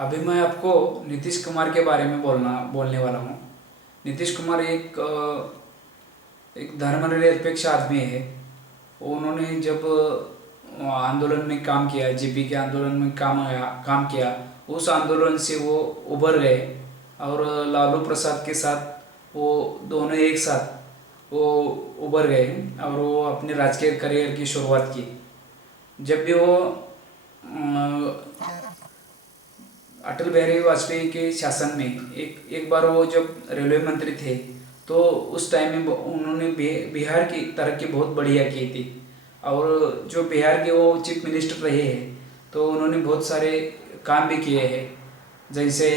अभी मैं आपको नीतीश कुमार के बारे में बोलने वाला हूँ। नीतीश कुमार एक धर्मनिरपेक्ष आदमी है। उन्होंने जब आंदोलन में काम किया, जेपी के आंदोलन में काम किया, उस आंदोलन से वो उभर गए और लालू प्रसाद के साथ वो दोनों एक साथ वो उभर गए और वो अपने राजकीय करियर की शुरुआत की। जब भी वो अटल बिहारी वाजपेयी के शासन में एक बार वो जब रेलवे मंत्री थे, तो उस टाइम में उन्होंने बिहार की तरक्की बहुत बढ़िया की थी। और जो बिहार के वो चीफ मिनिस्टर रहे हैं, तो उन्होंने बहुत सारे काम भी किए हैं। जैसे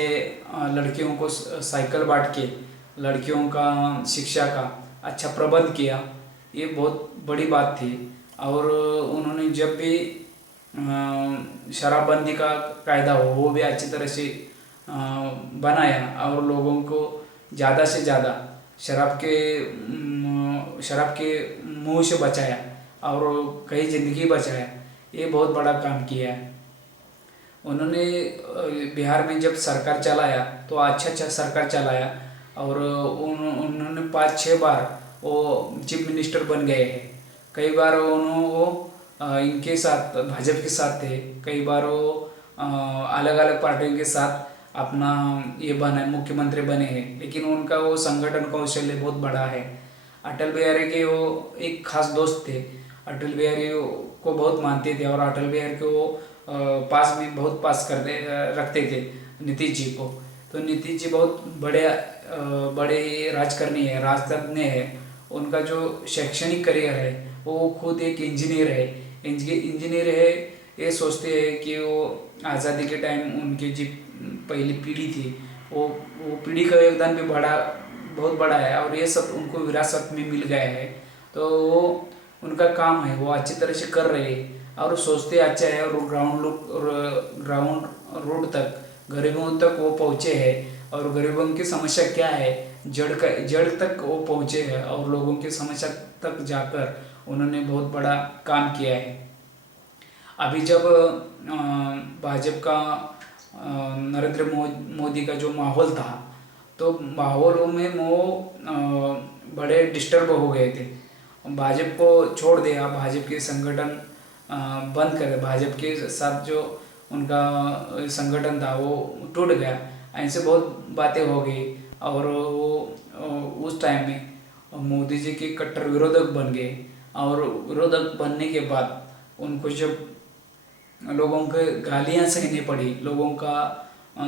लड़कियों को साइकिल बांट के लड़कियों का शिक्षा का अच्छा प्रबंध किया, ये बहुत बड़ी बात थी। और उन्होंने जब भी शराबबंदी का कायदा हो वो भी अच्छी तरह से बनाया और लोगों को ज़्यादा से ज़्यादा शराब के मुंह से बचाया और कई ज़िंदगी बचाया। ये बहुत बड़ा काम किया है उन्होंने। बिहार में जब सरकार चलाया तो अच्छा सरकार चलाया और उन्होंने 5-6 बार वो चीफ मिनिस्टर बन गए हैं। कई बार वो इनके साथ भाजपा के साथ थे, कई बार वो अलग अलग पार्टियों के साथ अपना ये बने मुख्यमंत्री बने हैं, लेकिन उनका वो संगठन कौशल्य बहुत बड़ा है। अटल बिहारी के वो एक खास दोस्त थे, अटल बिहारी को बहुत मानते थे और अटल बिहारी को वो पास में बहुत पास करते रखते थे नीतीश जी को। तो नीतीश जी बहुत बड़े राजकारणी है, राजतज्ञ है। उनका जो शैक्षणिक करियर है, वो खुद एक इंजीनियर है। इंजीनियर है, ये सोचते हैं कि वो आज़ादी के टाइम उनकी जी पहली पीढ़ी थी, वो पीढ़ी का योगदान भी बहुत बड़ा है और ये सब उनको विरासत में मिल गया है। तो वो उनका काम है, वो अच्छी तरह से कर रहे हैं और सोचते अच्छा है और ग्राउंड रूट तक गरीबों तक वो पहुँचे हैं और गरीबों की समस्या क्या है जड़ तक वो पहुँचे हैं और लोगों की समस्या तक जाकर उन्होंने बहुत बड़ा काम किया है। अभी जब भाजपा का नरेंद्र मोदी का जो माहौल था, तो माहौल में वो बड़े डिस्टर्ब हो गए थे। भाजपा को छोड़ दिया, भाजपा के संगठन बंद कर, भाजपा के साथ जो उनका संगठन था वो टूट गया। ऐसे बहुत बातें हो गई और वो उस टाइम में मोदी जी के कट्टर विरोधक बन गए और विरोधक बनने के बाद उनको जब लोगों के गालियाँ सहनी पड़ी, लोगों का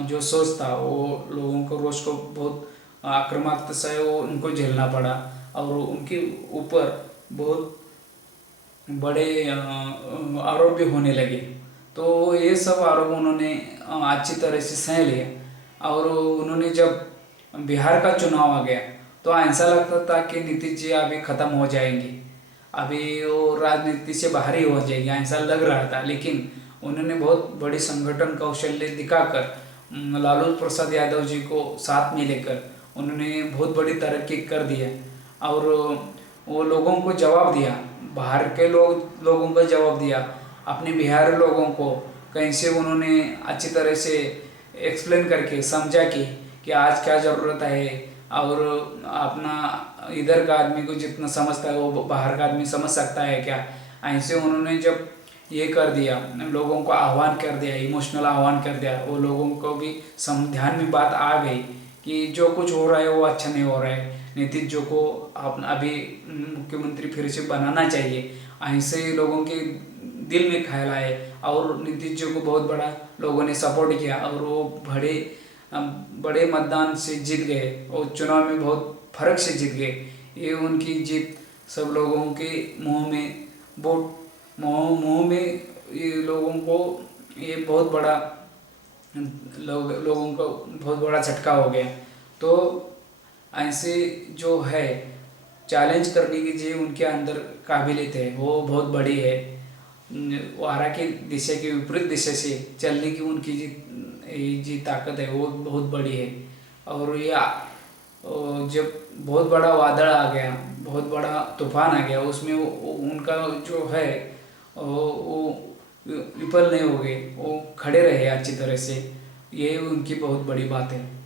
जो सोच था वो लोगों को रोज को बहुत आक्रामकता से वो उनको झेलना पड़ा और उनके ऊपर बहुत बड़े आरोप भी होने लगे। तो ये सब आरोप उन्होंने अच्छी तरह से सह लिया और उन्होंने जब बिहार का चुनाव आ गया तो ऐसा लगता था कि नीतीश जी अभी ख़त्म हो जाएंगे, अभी वो राजनीति से बाहर ही हो जाएंगे, ऐसा लग रहा था। लेकिन उन्होंने बहुत बड़ी संगठन कौशल्य दिखाकर लालू प्रसाद यादव जी को साथ में लेकर उन्होंने बहुत बड़ी तरक्की कर दिया और वो लोगों को जवाब दिया, बाहर के लोगों को जवाब दिया, अपने बिहार लोगों को कैसे उन्होंने अच्छी तरह से एक्सप्लेन करके समझा कि आज क्या ज़रूरत है और अपना इधर का आदमी को जितना समझता है वो बाहर का आदमी समझ सकता है क्या। ऐसे उन्होंने जब ये कर दिया, लोगों को आह्वान कर दिया, इमोशनल आह्वान कर दिया, वो लोगों को भी ध्यान में बात आ गई कि जो कुछ हो रहा है वो अच्छा नहीं हो रहा है, नीतीश जी को अभी मुख्यमंत्री फिर से बनाना चाहिए। ऐसे लोगों के दिल में ख्याल आए और नीतीश जी को बहुत बड़ा लोगों ने सपोर्ट किया और वो बड़े मतदान से जीत गए और चुनाव में बहुत फर्क से जीत गए। ये उनकी जीत सब लोगों के मुंह में ये लोगों को ये बहुत बड़ा लोगों को बहुत बड़ा झटका हो गया। तो ऐसे जो है चैलेंज करने की जो उनके अंदर काबिलियत है वो बहुत बड़ी है। वारा की दिशा के विपरीत दिशा से चलने की उनकी जी ताकत है वो बहुत बड़ी है। और ये जब बहुत बड़ा वादळ आ गया, बहुत बड़ा तूफान आ गया, उसमें उनका जो है वो विफल नहीं हो गए, वो खड़े रहे अच्छी तरह से। ये उनकी बहुत बड़ी बात है।